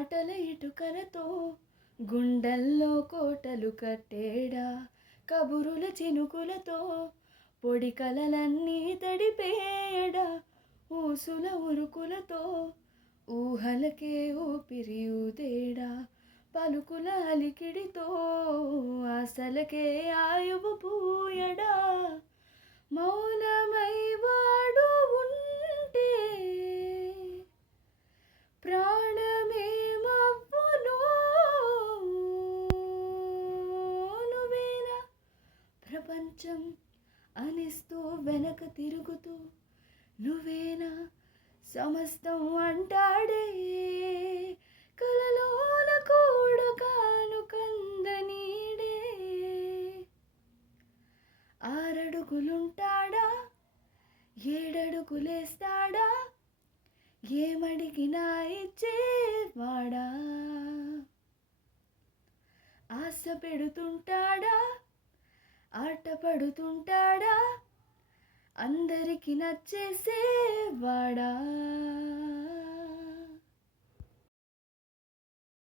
మాటల ఇటుకలతో గుండెల్లో కోటలు కట్టేడా, కబురుల చినుకులతో పొడి కలలన్నీ తడిపేయడా, ఊసుల ఉరుకులతో ఊహలకే ఊపిరి ఊదేడా, పలుకుల అలికిడితో ఆశలకే ఆయువు పూయడా, మౌనమై వాడు ఉంటే ప్రాణమేమవ్వునో, నువ్వేనా ప్రపంచం అనిస్తూ వెనక తిరుగుతూ, నువ్వేనా సమస్తం అంటాడే, కలలోన కూడా కాను కందనీడే. ఆరడుగులుంటాడా, ఏడడుగులేస్తాడా, ఏమడిగినా ఇచ్చేవాడా, ఆశ పెడుతుంటాడా, ఆట పడుతుంటాడా, అందరికి నచ్చేసేవాడా.